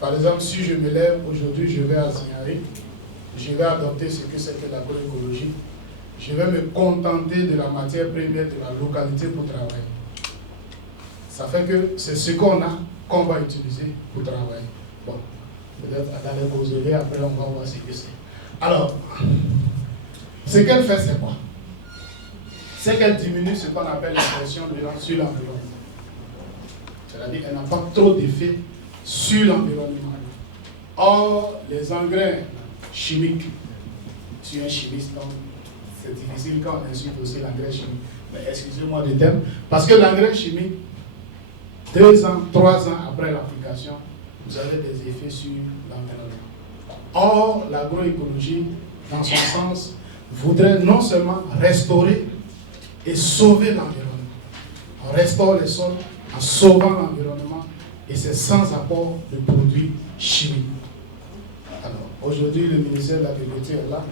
Par exemple, si je me lève aujourd'hui, je vais à Zignari, je vais adopter ce que c'est que l'agroécologie. Je vais me contenter de la matière première de la localité pour travailler. Ça fait que c'est ce qu'on a qu'on va utiliser pour travailler. Bon, peut-être dans les causeries, après on va voir ce que c'est. Alors, ce qu'elle fait, c'est quoi? C'est qu'elle diminue ce qu'on appelle la pression de l'eau sur l'environnement. C'est-à-dire qu'elle n'a pas trop d'effet sur l'environnement. Or, les engrais chimiques, je suis un chimiste, donc c'est difficile quand on insulte aussi l'engrais chimique. Mais excusez-moi du terme, parce que l'engrais chimique, 2 ans, 3 ans après l'application, vous avez des effets sur l'environnement. Or, l'agroécologie, dans son sens, voudrait non seulement restaurer et sauver l'environnement. On restaure les sols en sauvant l'environnement et c'est sans apport de produits chimiques. Alors, aujourd'hui, le ministère de l'Agriculture est là.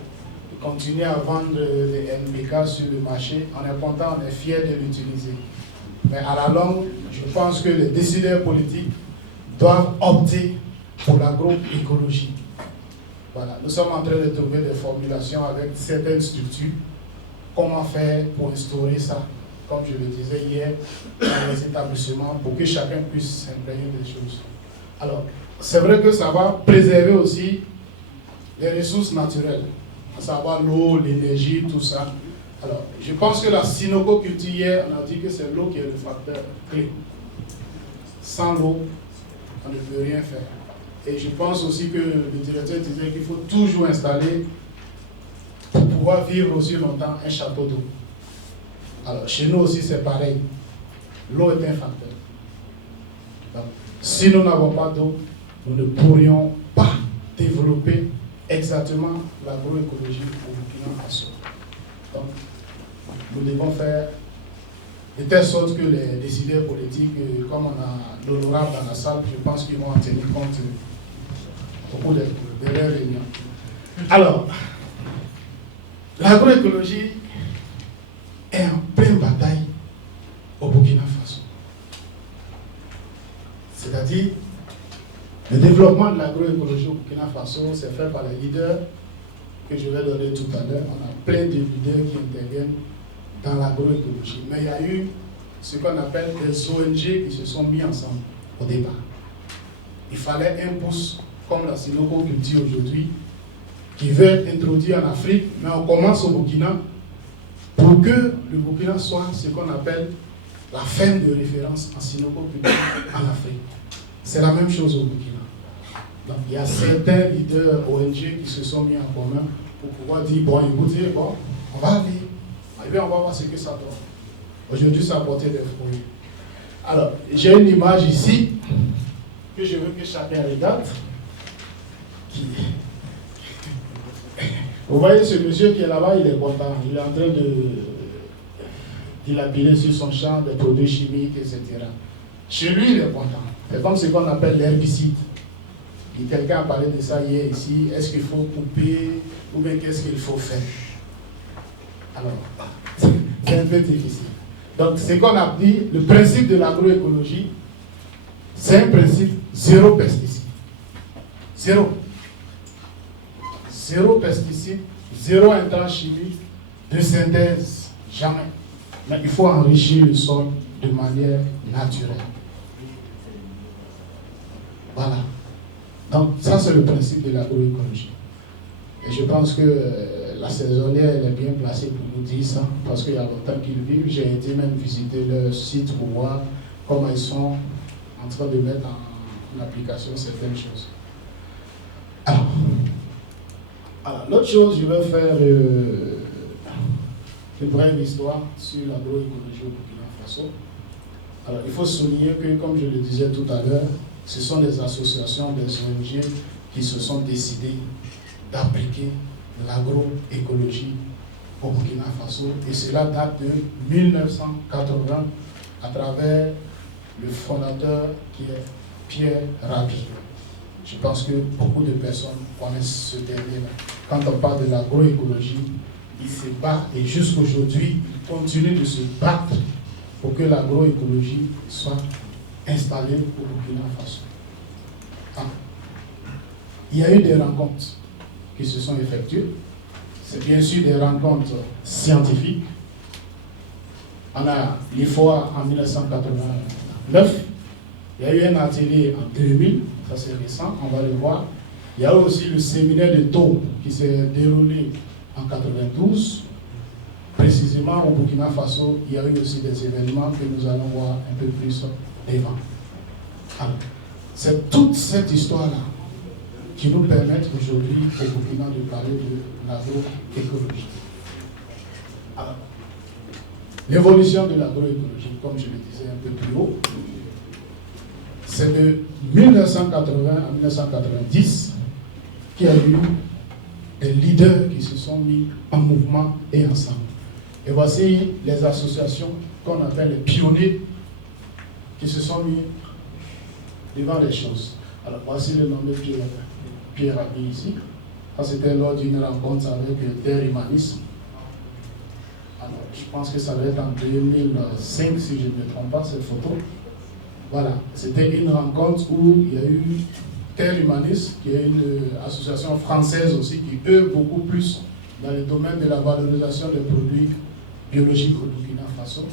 Il continue à vendre des NPK sur le marché. On est content, on est fiers de l'utiliser. Mais à la longue, je pense que les décideurs politiques doivent opter pour l'agroécologie. Voilà, nous sommes en train de trouver des formulations avec certaines structures. Comment faire pour instaurer ça, comme je le disais hier, dans les établissements, pour que chacun puisse s'imprégner des choses. Alors, c'est vrai que ça va préserver aussi les ressources naturelles, à savoir l'eau, l'énergie, tout ça. Alors, je pense que la cynococulture hier, on a dit que c'est l'eau qui est le facteur clé. Sans l'eau, on ne peut rien faire. Et je pense aussi que le directeur disait qu'il faut toujours installer, pour pouvoir vivre aussi longtemps, un château d'eau. Alors, chez nous aussi, c'est pareil. L'eau est un facteur. Donc, si nous n'avons pas d'eau, nous ne pourrions pas développer exactement l'agroécologie au Burkina Faso. Donc, nous devons faire de telle sorte que les décideurs politiques, comme on a l'honorable dans la salle, je pense qu'ils vont en tenir compte au cours de leurs réunions. Alors, l'agroécologie est en pleine bataille au Burkina Faso. C'est-à-dire, le développement de l'agroécologie au Burkina Faso, c'est fait par les leaders que je vais donner tout à l'heure. On a plein de leaders qui interviennent dans l'agroécologie. Mais il y a eu ce qu'on appelle des ONG qui se sont mis ensemble au départ. Il fallait un pouce, comme la cynococulture aujourd'hui, qui veut être introduit en Afrique, mais on commence au Burkina pour que le Burkina soit ce qu'on appelle la ferme de référence en cynococulture en Afrique. C'est la même chose au Burkina. Donc il y a certains leaders ONG qui se sont mis en commun pour pouvoir dire, bon écoutez, bon, on va aller, et bien on va voir ce que ça donne. Aujourd'hui ça a porté des fruits. Alors, j'ai une image ici que je veux que chacun regarde. Vous voyez ce monsieur qui est là-bas, il est content. Il est en train de dilapider sur son champ des produits chimiques, etc. Chez lui, il est content. C'est comme ce qu'on appelle l'herbicide. Quelqu'un a parlé de ça hier ici. Est-ce qu'il faut couper ou bien qu'est-ce qu'il faut faire? Alors, c'est un peu difficile. Donc, ce qu'on a dit, le principe de l'agroécologie, c'est un principe zéro pesticide. Zéro. Zéro pesticide, zéro intrant chimique, de synthèse, jamais. Mais il faut enrichir le sol de manière naturelle. Voilà. Donc, ça c'est le principe de l'agroécologie. Et je pense que la saisonnière elle est bien placée pour nous dire ça, parce qu'il y a longtemps qu'ils vivent. J'ai été même visiter leur site pour voir comment ils sont en train de mettre en application certaines choses. Alors, l'autre chose, je vais faire une brève histoire sur l'agroécologie au Burkina Faso. Alors, il faut souligner que, comme je le disais tout à l'heure, ce sont des associations, des ONG qui se sont décidées d'appliquer l'agroécologie au Burkina Faso. Et cela date de 1980 à travers le fondateur qui est Pierre Rabhi. Je pense que beaucoup de personnes connaissent ce dernier-là. Quand on parle de l'agroécologie, il se bat et jusqu'aujourd'hui, il continue de se battre pour que l'agroécologie soit installée au Burkina Faso. il y a eu des rencontres qui se sont effectuées. C'est bien sûr des rencontres scientifiques. On a l'IFOA en 1989. Il y a eu un atelier en 2000, ça c'est récent, on va le voir. Il y a eu aussi le séminaire de Tau qui s'est déroulé en 92. Précisément au Burkina Faso, il y a eu aussi des événements que nous allons voir un peu plus devant. Alors, c'est toute cette histoire-là qui nous permet aujourd'hui au Burkina de parler de l'agroécologie. Alors, l'évolution de l'agroécologie, comme je le disais un peu plus haut, c'est de 1980 à 1990 qu'il y a eu des leaders qui se sont mis en mouvement et ensemble. Et voici les associations qu'on appelle les pionniers qui se sont mis devant les choses. Alors voici le nom de Pierre Rabhi ici. Ça c'était lors d'une rencontre avec Terre Humanisme. Alors je pense que ça va être en 2005 si je ne me trompe pas cette photo. Voilà, c'était une rencontre où il y a eu Terre Humanisme, qui est une association française aussi, qui œuvre beaucoup plus dans le domaine de la valorisation des produits biologiques au Burkina Faso.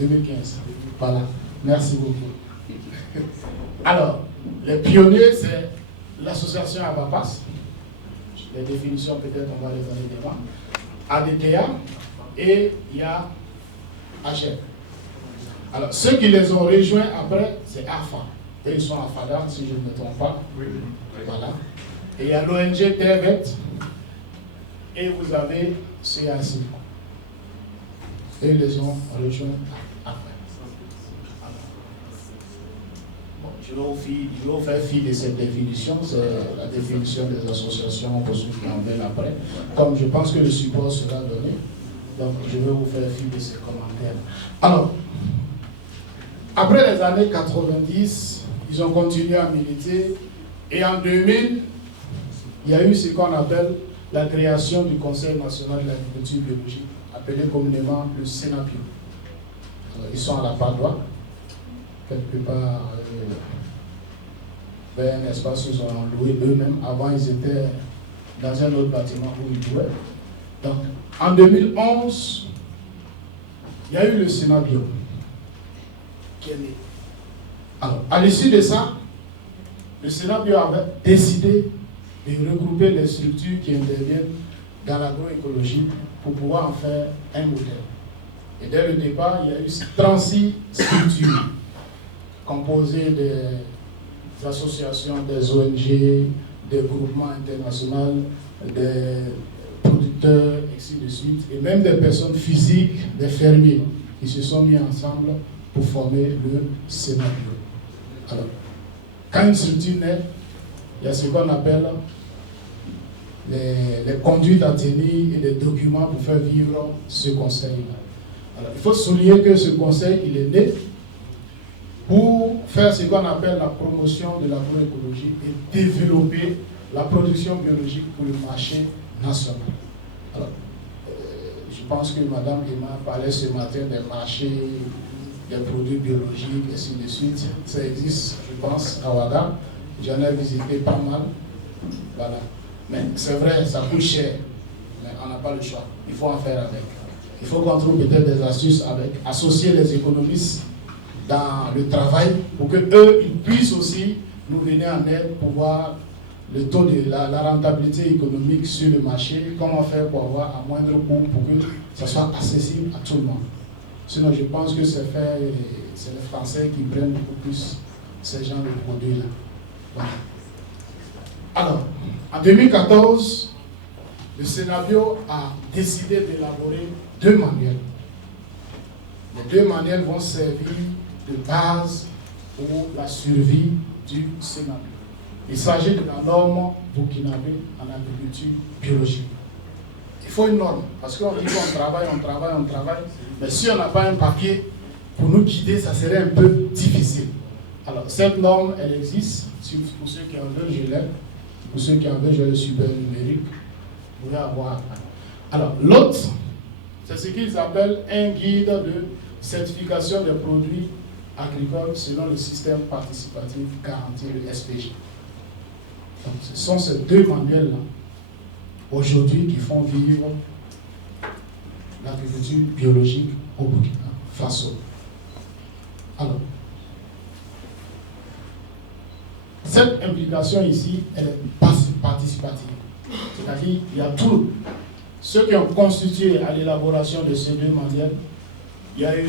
2015. Voilà, merci beaucoup. Alors, les pionniers, c'est l'association Abapas. Les définitions, peut-être, on va les donner devant. ADTA et il y a HF. Alors, ceux qui les ont rejoints après, c'est AFA. Et ils sont à FADA, si je ne me trompe pas. Oui. Voilà. Et il y a l'ONG TERVET. Et vous avez CAC. Et ils les ont rejoints après. Bon, je vais vous faire fi de cette définition. C'est la définition des associations pour ceux qui en viennent après. Comme je pense que le support sera donné. Donc, je vais vous faire fi de ces commentaires. Alors, après les années 90, ils ont continué à militer. Et en 2000, il y a eu ce qu'on appelle la création du Conseil national de l'agriculture biologique, appelé communément le Sénapio. Ils sont à la Padoie, quelque part vers un espace où ils ont loué eux-mêmes. Avant, ils étaient dans un autre bâtiment où ils louaient. Donc, en 2011, il y a eu le Sénapio qui est né. Alors, à l'issue de ça, le Sénapio avait décidé de regrouper les structures qui interviennent dans l'agroécologie pour pouvoir en faire un modèle. Et dès le départ, il y a eu 36 structures composées des associations, des ONG, des groupements internationaux, des producteurs, ainsi de suite, et même des personnes physiques, des fermiers, qui se sont mis ensemble pour former le Sénapio. Alors, quand une structure naît, il y a ce qu'on appelle les conduites à tenir et les documents pour faire vivre ce conseil-là. Alors, il faut souligner que ce conseil, il est né pour faire ce qu'on appelle la promotion de l'agroécologie et développer la production biologique pour le marché national. Alors, je pense que Mme Emma parlait ce matin des marchés, des produits biologiques, et ainsi de suite. Ça existe, je pense, à Ouaga. J'en ai visité pas mal. Voilà. Mais c'est vrai, ça coûte cher. Mais on n'a pas le choix. Il faut en faire avec. Il faut qu'on trouve peut-être des astuces avec. Associer les économistes dans le travail pour qu'eux, ils puissent aussi nous venir en aide pour voir le taux de la rentabilité économique sur le marché, comment faire pour avoir à moindre coût pour que ça soit accessible à tout le monde. Sinon, je pense que c'est les Français qui prennent beaucoup plus ces genres de produits-là. Voilà. Alors, en 2014, le Sénapio a décidé d'élaborer 2 manuels. Les 2 manuels vont servir de base pour la survie du Sénapio. Il s'agit de la norme burkinabé en agriculture biologique. Il faut une norme, parce qu'on dit qu'on travaille, mais si on n'a pas un papier pour nous guider, ça serait un peu difficile. Alors, cette norme, elle existe. Pour ceux qui en veulent, je l'ai. Pour ceux qui en veulent, je le super numérique. Vous pouvez avoir. Alors, l'autre, c'est ce qu'ils appellent un guide de certification des produits agricoles selon le système participatif garanti, le SPG. Donc, ce sont ces deux manuels-là, aujourd'hui, qui font vivre l'agriculture biologique au Burkina Faso. Alors, cette implication ici, elle est participative. C'est-à-dire qu'il y a tous ceux qui ont constitué à l'élaboration de ces deux manuels. Il y a eu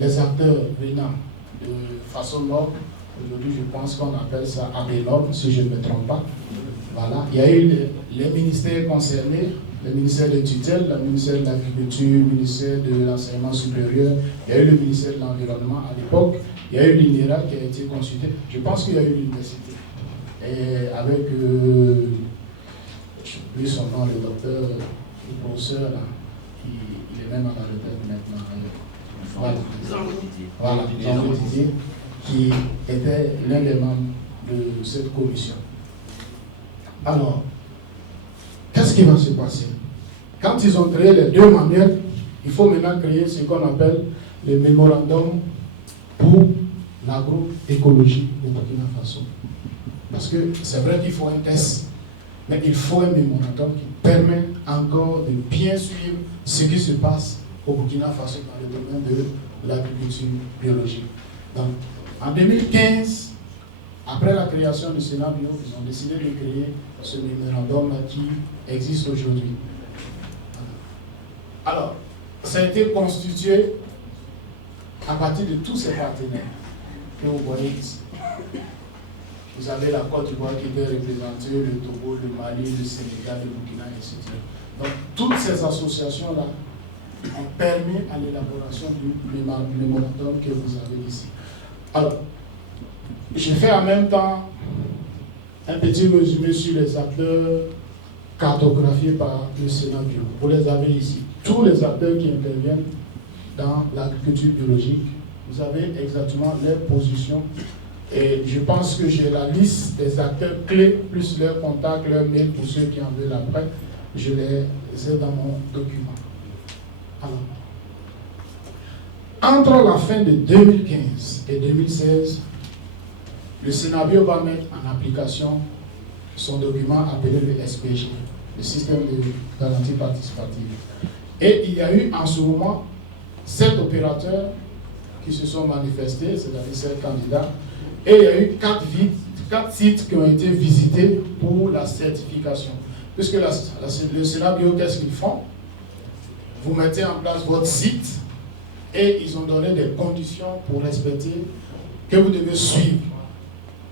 les acteurs venant de façon noble. Aujourd'hui, je pense qu'on appelle ça AB-norme, si je ne me trompe pas. Voilà. Il y a eu les ministères concernés, le ministère de tutelle, le ministère de l'Agriculture, le ministère de l'Enseignement supérieur, il y a eu le ministère de l'Environnement à l'époque, il y a eu l'INERA qui a été consulté. Je pense qu'il y a eu l'université. Et avec, je n'ai plus son nom, le docteur, le professeur, là, il est même à la retraite maintenant. Voilà, Jean Didier, qui était l'un des membres de cette commission. Alors, qu'est-ce qui va se passer? Quand ils ont créé les deux manuels, il faut maintenant créer ce qu'on appelle le mémorandum pour l'agroécologie au Burkina Faso. Parce que c'est vrai qu'il faut un test, mais il faut un mémorandum qui permet encore de bien suivre ce qui se passe au Burkina Faso dans le domaine de l'agriculture biologique. Donc, en 2015, après la création du Sénat Bio, ils ont décidé de créer ce mémorandum qui existe aujourd'hui. Alors, ça a été constitué à partir de tous ces partenaires que vous voyez ici. Vous avez la Côte d'Ivoire qui était représentée, le Togo, le Mali, le Sénégal, le Burkina, etc. Donc, toutes ces associations-là ont permis à l'élaboration du mémorandum que vous avez ici. Alors, je fais en même temps un petit résumé sur les acteurs cartographiés par le Sénat Bio. Vous les avez ici. Tous les acteurs qui interviennent dans l'agriculture biologique, vous avez exactement leurs positions. Et je pense que j'ai la liste des acteurs clés, plus leurs contacts, leurs mails pour ceux qui en veulent après. Je les ai dans mon document. Alors, entre la fin de 2015 et 2016, le Sénat Bio va mettre en application son document appelé le SPG, le système de garantie participative. Et il y a eu en ce moment 7 opérateurs qui se sont manifestés, c'est-à-dire 7 candidats, et il y a eu 4 sites qui ont été visités pour la certification. Puisque le Sénat Bio, qu'est-ce qu'ils font? Vous mettez en place votre site et ils ont donné des conditions pour respecter que vous devez suivre.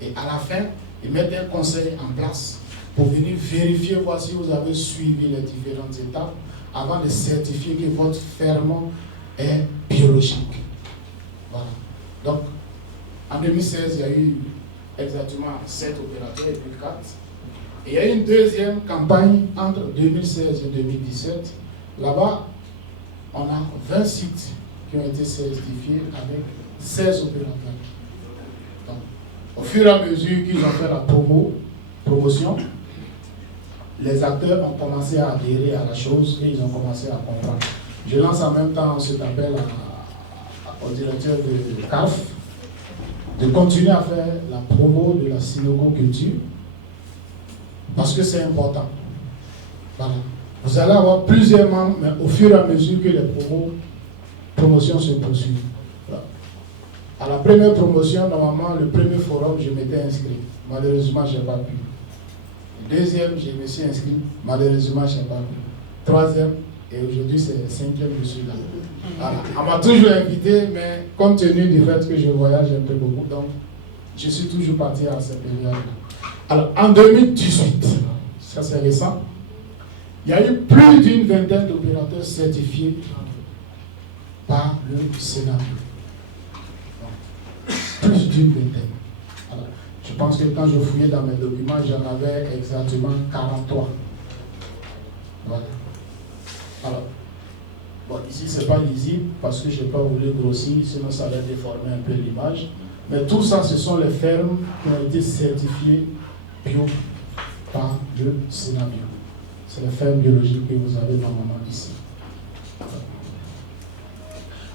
Et à la fin, ils mettent un conseil en place pour venir vérifier, voir si vous avez suivi les différentes étapes avant de certifier que votre ferme est biologique. Voilà. Donc, en 2016, il y a eu exactement 7 opérateurs et puis 4. Et il y a eu une deuxième campagne entre 2016 et 2017. Là-bas, on a 20 sites qui ont été certifiés avec 16 opérateurs. Donc, au fur et à mesure qu'ils ont fait la promotion, les acteurs ont commencé à adhérer à la chose et ils ont commencé à comprendre. Je lance en même temps cet appel au directeur de CAF de continuer à faire la promo de la sylviculture parce que c'est important. Voilà. Vous allez avoir plusieurs membres, mais au fur et à mesure que les promotions se poursuivent. Voilà. À la première promotion, normalement, le premier forum, je m'étais inscrit. Malheureusement, je n'ai pas pu. Le deuxième, je me suis inscrit. Malheureusement, je n'ai pas pu. Troisième, et aujourd'hui, c'est le 5e, je suis là. Voilà. On m'a toujours invité, mais compte tenu du fait que je voyage un peu beaucoup, donc je suis toujours parti à cette période-là. Alors, en 2018, ça c'est récent, il y a eu plus d'une vingtaine d'opérateurs certifiés par le Sénat. Plus d'une vingtaine. Alors, je pense que quand je fouillais dans mes documents, j'en avais exactement 43. Voilà. Alors, bon, ici, ce n'est pas lisible parce que je n'ai pas voulu grossir, sinon ça allait déformer un peu l'image. Mais tout ça, ce sont les fermes qui ont été certifiées bio par le Sénat Bio. C'est les fermes biologiques que vous avez normalement ici.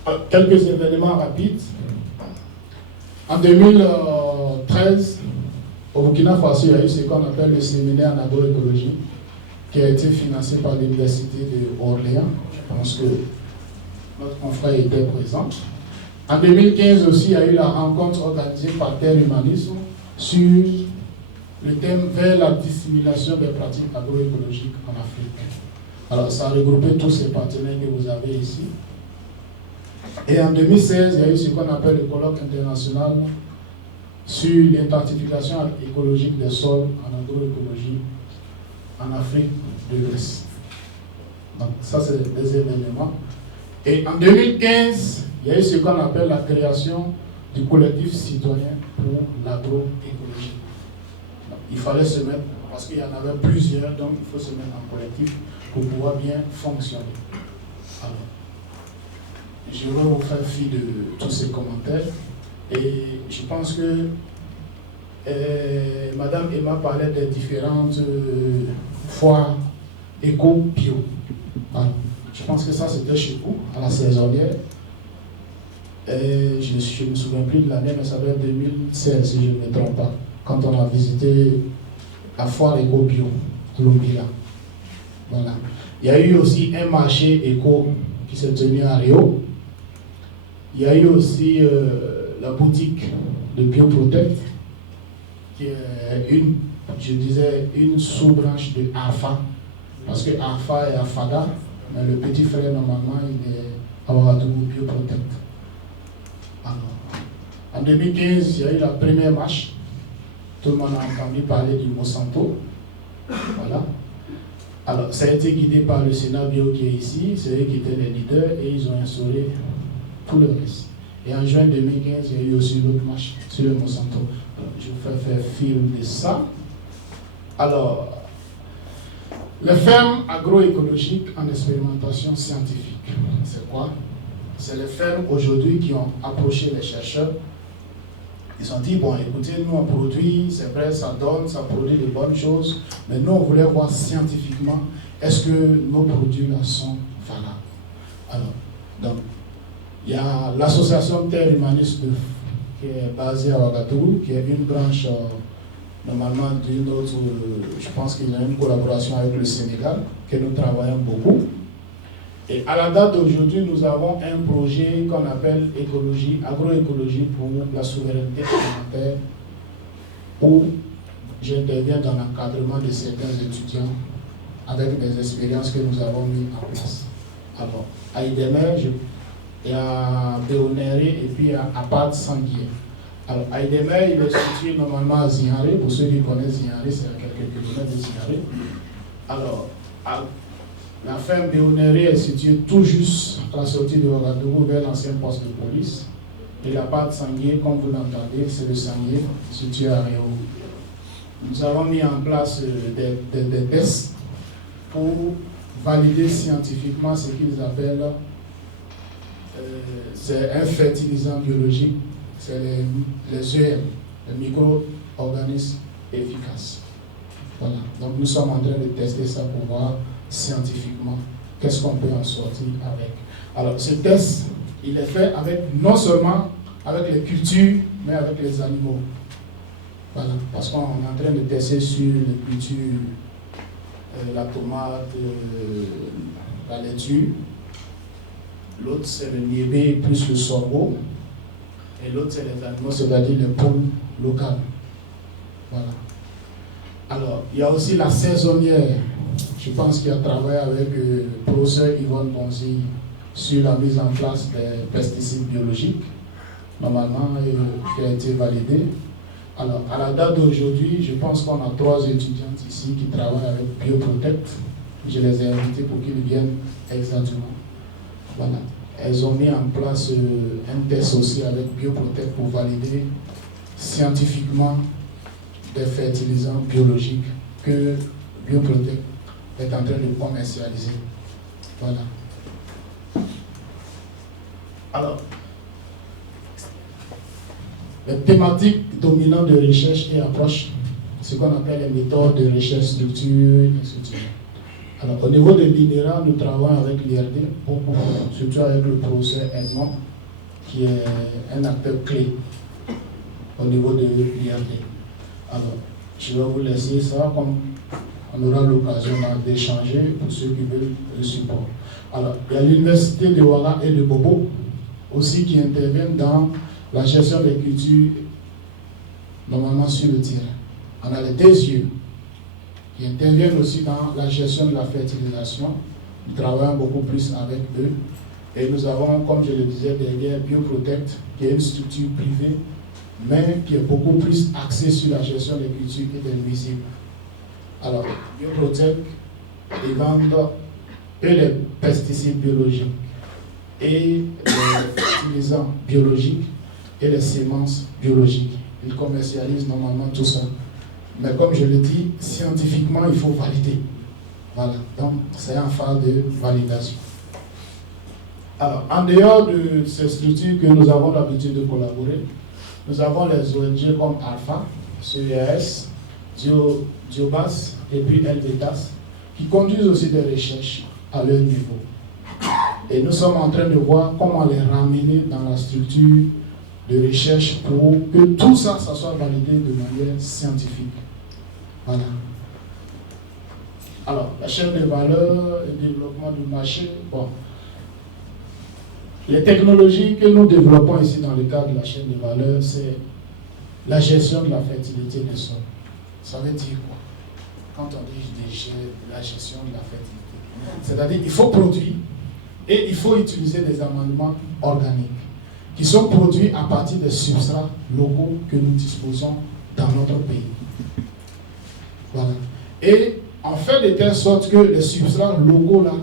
Alors, quelques événements rapides. En 2013, Au Burkina Faso, il y a eu ce qu'on appelle le séminaire en agroécologie, qui a été financé par l'Université d'Orléans. Je pense que notre confrère était présent. En 2015 aussi, il y a eu la rencontre organisée par Terre Humanisme sur le thème vers la dissémination des pratiques agroécologiques en Afrique. Alors, ça a regroupé tous ces partenaires que vous avez ici. Et en 2016, il y a eu ce qu'on appelle le colloque international sur l'identification écologique des sols en agroécologie en Afrique de l'Ouest. Donc, ça, c'est des événements. Et en 2015, il y a eu ce qu'on appelle la création du collectif citoyen pour l'agroécologie. Il fallait se mettre, parce qu'il y en avait plusieurs, donc il faut se mettre en collectif pour pouvoir bien fonctionner. Alors, je vais vous faire fi de tous ces commentaires. Et je pense que Madame Emma parlait des différentes foires éco-bio. Voilà. Je pense que ça c'était chez vous, à la saisonnière. Et je ne me souviens plus de l'année, mais ça doit être 2016 si je ne me trompe pas, quand on a visité la foire éco-bio à Lombila. Voilà. Il y a eu aussi un marché éco qui s'est tenu à Rio. Il y a eu aussi la boutique de Bioprotect, qui est une sous-branche de AFA, parce que AFA et AFADA, mais le petit frère normalement il est à Ouagadougou Bioprotect. Alors, en 2015, il y a eu la première marche. Tout le monde a entendu parler du Monsanto. Voilà. Alors, ça a été guidé par le Sénat Bio qui est ici, c'est eux qui étaient les leaders et ils ont instauré tout le reste. Et en juin 2015, il y a eu aussi l'autre marche sur le Monsanto. Alors, je vous fais faire film de ça. Alors, les fermes agroécologiques en expérimentation scientifique, c'est quoi? C'est les fermes aujourd'hui qui ont approché les chercheurs. Ils ont dit, bon, écoutez, nous on produit, c'est vrai, ça donne, ça produit de bonnes choses, mais nous on voulait voir scientifiquement, est-ce que nos produits là sont valables? Alors, donc, il y a l'association Terre Humaniste qui est basée à Ouagadougou, qui est une branche normalement d'une autre, je pense qu'il y a une collaboration avec le Sénégal, que nous travaillons beaucoup. Et à la date d'aujourd'hui, nous avons un projet qu'on appelle écologie, agroécologie pour la souveraineté alimentaire, où j'interviens dans l'encadrement de certains étudiants avec des expériences que nous avons mises en place. Alors, à Idémer, il y a Béonéré et puis à Apad Sanguier. Alors, à Idémer, il est situé normalement à Zinharé. Pour ceux qui connaissent Zinharé, c'est à quelques kilomètres de Zinharé. Alors, la ferme Béonéré est située tout juste à la sortie de Ouagadougou vers l'ancien poste de police. Et la part Sanguier, comme vous l'entendez, c'est le Sanguier situé à Réau. Nous avons mis en place des tests pour valider scientifiquement ce qu'ils appellent c'est un fertilisant biologique, c'est les EM, les micro-organismes efficaces. Voilà. Donc nous sommes en train de tester ça pour voir scientifiquement qu'est-ce qu'on peut en sortir avec. Alors ce test, il est fait avec, non seulement avec les cultures, mais avec les animaux. Voilà. Parce qu'on est en train de tester sur les cultures, la tomate, la laitue. L'autre c'est le niébé plus le sorgho. Et l'autre c'est les animaux, c'est-à-dire les poules locales. Voilà. Alors, il y a aussi la saisonnière. Je pense qu'il a travaillé avec le professeur Yvonne Bonzi sur la mise en place des pesticides biologiques, normalement, qui a été validé. Alors, à la date d'aujourd'hui, je pense qu'on a 3 étudiantes ici qui travaillent avec Bioprotect. Je les ai invités pour qu'ils viennent exactement. Voilà. Elles ont mis en place un test aussi avec Bioprotect pour valider scientifiquement des fertilisants biologiques que Bioprotect est en train de commercialiser. Voilà. Alors, les thématiques dominantes de recherche et approche, ce qu'on appelle les méthodes de recherche structure, etc. Alors, au niveau des minéraux, nous travaillons avec l'IRD, beaucoup, surtout avec le professeur Edmond, qui est un acteur clé au niveau de l'IRD. Alors, je vais vous laisser ça comme on aura l'occasion d'échanger pour ceux qui veulent le support. Alors, il y a l'université de Ouaga et de Bobo aussi qui interviennent dans la gestion des cultures normalement sur le terrain. On a les DESIeux qui interviennent aussi dans la gestion de la fertilisation. Nous travaillons beaucoup plus avec eux. Et nous avons, comme je le disais derrière, Bioprotect, qui est une structure privée, mais qui est beaucoup plus axée sur la gestion des cultures et des nuisibles. Alors, Bioprotect, ils vendent les pesticides biologiques et les fertilisants biologiques et les semences biologiques. Ils commercialisent normalement tout ça. Mais comme je le dis, scientifiquement, il faut valider. Voilà, donc c'est un phase de validation. Alors, en dehors de ces structures que nous avons l'habitude de collaborer, nous avons les ONG comme Alpha, CEAS, Diobas et puis Helvetas, qui conduisent aussi des recherches à leur niveau. Et nous sommes en train de voir comment les ramener dans la structure de recherche pour que tout ça, ça soit validé de manière scientifique. Voilà. Alors, la chaîne de valeur, le développement du marché, bon. Les technologies que nous développons ici dans le cadre de la chaîne de valeur, c'est la gestion de la fertilité des sols. Ça veut dire quoi? Quand on dit la gestion de la fertilité, c'est-à-dire qu'il faut produire et il faut utiliser des amendements organiques qui sont produits à partir des substrats locaux que nous disposons dans notre pays. Voilà. Et on fait de telle sorte que les substrats locaux là,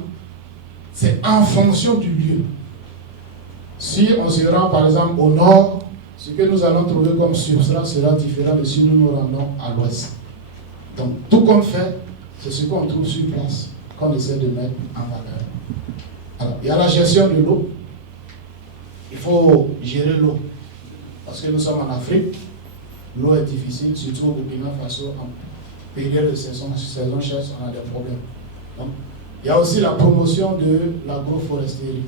c'est en fonction du lieu. Si on se rend par exemple au nord, ce que nous allons trouver comme substrat sera différent de si nous nous rendons à l'ouest. Donc tout qu'on fait, c'est ce qu'on trouve sur place, qu'on essaie de mettre en valeur. Alors, il y a la gestion de l'eau. Il faut gérer l'eau. Parce que nous sommes en Afrique, l'eau est difficile, surtout au Burkina Faso, en période de saison chaude, on a des problèmes. Donc, il y a aussi la promotion de l'agroforesterie.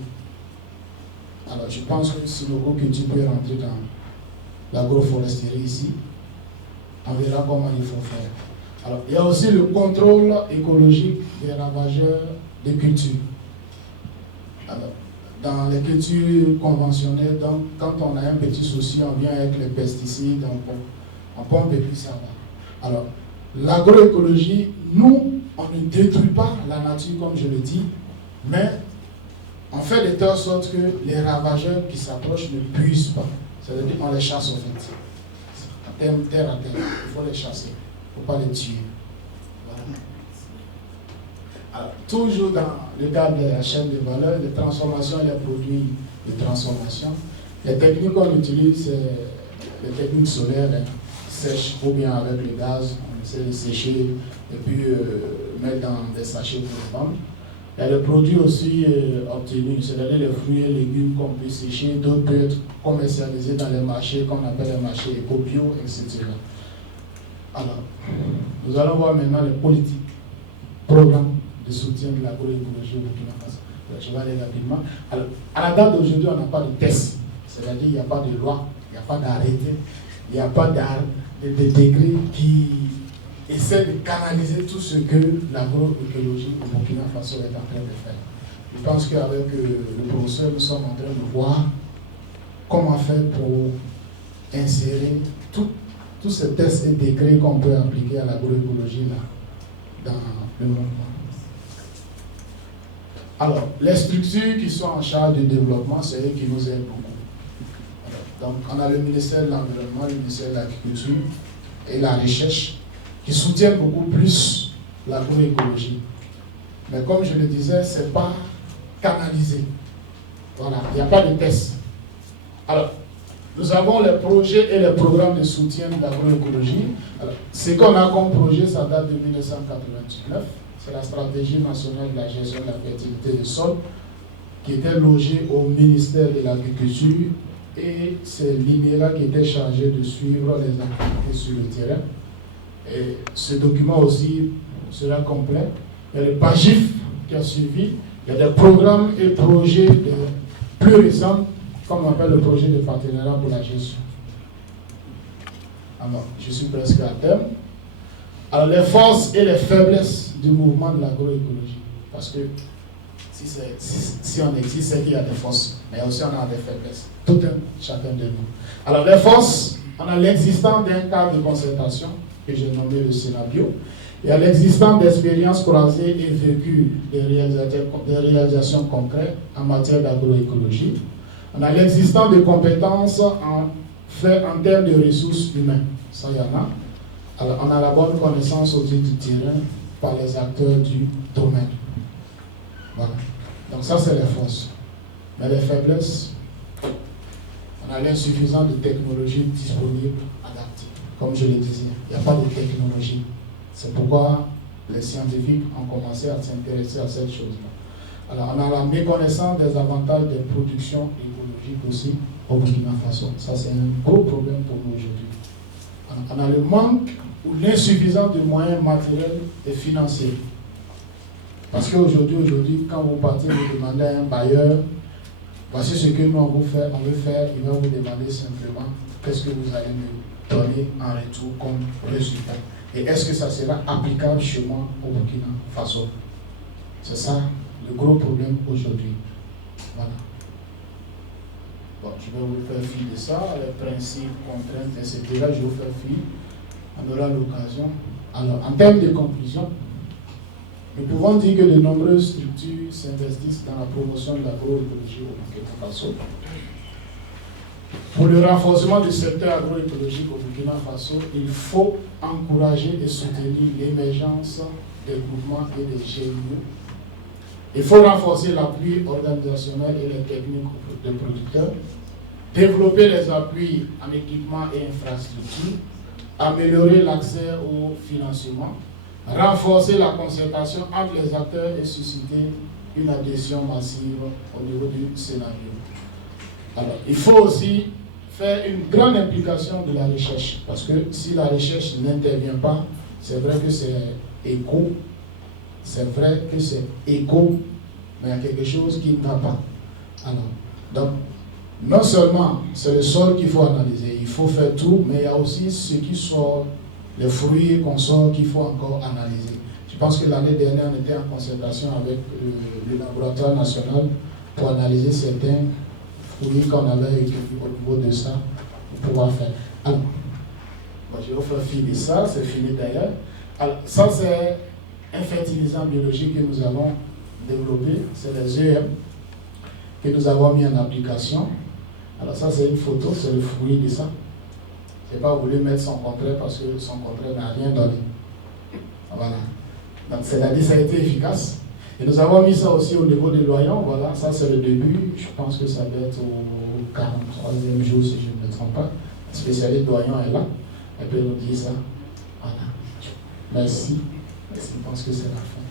Alors, je pense que si le groupe que tu peux rentrer dans l'agroforesterie ici, on verra comment il faut faire. Alors, il y a aussi le contrôle écologique des ravageurs des cultures. Alors, dans les cultures conventionnelles, donc, quand on a un petit souci, on vient avec les pesticides, on pompe et puis ça va. Alors, l'agroécologie, nous, on ne détruit pas la nature, comme je le dis, mais on fait de telle sorte que les ravageurs qui s'approchent ne puissent pas. C'est-à-dire qu'on les chasse au fait. En termes terre à terre, il faut les chasser. Il ne faut pas les tuer. Voilà. Alors, toujours dans le cadre de la chaîne de valeur, les transformations et les produits de transformation, les techniques qu'on utilise, c'est les techniques solaires, sèche ou bien avec le gaz, on essaie de sécher et puis mettre dans des sachets pour vendre. Il y a des produits aussi obtenus, c'est-à-dire les fruits et légumes qu'on peut sécher, d'autres peuvent être commercialisés dans les marchés, qu'on appelle les marchés éco-bio, etc. Alors, nous allons voir maintenant les politiques, programmes de soutien de l'agroécologie au Burkina Faso. Je vais aller rapidement. Alors, à la date d'aujourd'hui, on n'a pas de test, c'est-à-dire il n'y a pas de loi, il n'y a pas d'arrêté, il n'y a pas de décret qui essaie de canaliser tout ce que l'agroécologie au Burkina Faso est en train de faire. Je pense qu'avec le professeur, nous sommes en train de voir comment faire pour insérer tous ces tests et décrets qu'on peut appliquer à l'agroécologie dans le monde. Alors, les structures qui sont en charge du développement, c'est eux qui nous aident beaucoup. Donc, on a le ministère de l'Environnement, le ministère de l'Agriculture et la Recherche, qui soutiennent beaucoup plus l'agroécologie. Mais comme je le disais, ce n'est pas canalisé. Voilà, il n'y a pas de test. Alors, nous avons les projets et les programmes de soutien de l'agroécologie. Ce qu'on a comme projet, ça date de 1999. C'est la stratégie nationale de la gestion de la fertilité des sols, qui était logée au ministère de l'Agriculture, et c'est l'INERA qui était chargé de suivre les activités sur le terrain. Et ce document aussi sera complet. Il y a le PAGIF qui a suivi. Il y a des programmes et projets plus récents, comme on appelle le projet de partenariat pour la gestion. Alors, je suis presque à terme. Alors, les forces et les faiblesses du mouvement de l'agroécologie. Parce que si on existe, c'est qu'il y a des forces, mais aussi on a des faiblesses. Tout un, chacun de nous. Alors, les forces, on a l'existence d'un cadre de concertation, que j'ai nommé le scénario. Il y a l'existence d'expériences croisées et vécues des réalisations concrètes en matière d'agroécologie. On a l'existence de compétences en termes de ressources humaines. Ça, il y en a. Alors, on a la bonne connaissance aussi du terrain par les acteurs du domaine. Voilà. Donc ça, c'est les forces. Mais les faiblesses, on a l'insuffisance de technologies disponibles, adaptées. Comme je le disais, il n'y a pas de technologie. C'est pourquoi les scientifiques ont commencé à s'intéresser à cette chose-là. Alors, on a la méconnaissance des avantages des productions écologiques aussi au Burkina Faso. Ça, c'est un gros problème pour nous aujourd'hui. On a le manque ou l'insuffisance de moyens matériels et financiers. Parce qu'aujourd'hui, quand vous partez, vous demandez à un bailleur, voici ce que nous on veut faire, il va vous demander simplement qu'est-ce que vous allez me donner en retour comme résultat. Et est-ce que ça sera applicable chez moi au Burkina Faso? C'est ça le gros problème aujourd'hui. Voilà. Bon, je vais vous faire fi de ça, les principes, contraintes, etc. Je vais vous faire fi. On aura l'occasion. Alors, en termes de conclusion, nous pouvons dire que de nombreuses structures s'investissent dans la promotion de l'agroécologie au Burkina Faso. Pour le renforcement du secteur agroécologique au Burkina Faso, il faut encourager et soutenir l'émergence des groupements et des GIE. Il faut renforcer l'appui organisationnel et les techniques de producteurs, développer les appuis en équipement et infrastructures, améliorer l'accès au financement, renforcer la concertation entre les acteurs et susciter une adhésion massive au niveau du scénario. Alors, il faut aussi faire une grande implication de la recherche, parce que si la recherche n'intervient pas, c'est vrai que c'est écho, mais il y a quelque chose qui ne va pas. Alors, donc, non seulement c'est le sol qu'il faut analyser, il faut faire tout, mais il y a aussi ce qui sort, les fruits qu'on sort qu'il faut encore analyser. Je pense que l'année dernière, on était en concertation avec le laboratoire national pour analyser certains fruits qu'on avait étudiés au niveau de ça, pour pouvoir faire. Alors, bon, je vais vous faire finir ça, c'est fini d'ailleurs. Alors, ça c'est un fertilisant biologique que nous avons développé, c'est les EM que nous avons mis en application. Alors ça c'est une photo, c'est le fruit de ça. Je n'ai pas voulu mettre son contraire parce que son contraire n'a rien donné. Voilà. Donc c'est-à-dire ça a été efficace. Et nous avons mis ça aussi au niveau des loyants. Voilà, ça c'est le début. Je pense que ça doit être au 43e jour si je ne me trompe pas. Le spécialiste doyen est là. Elle peut nous dire ça. Voilà. Merci. Je pense que c'est la fin.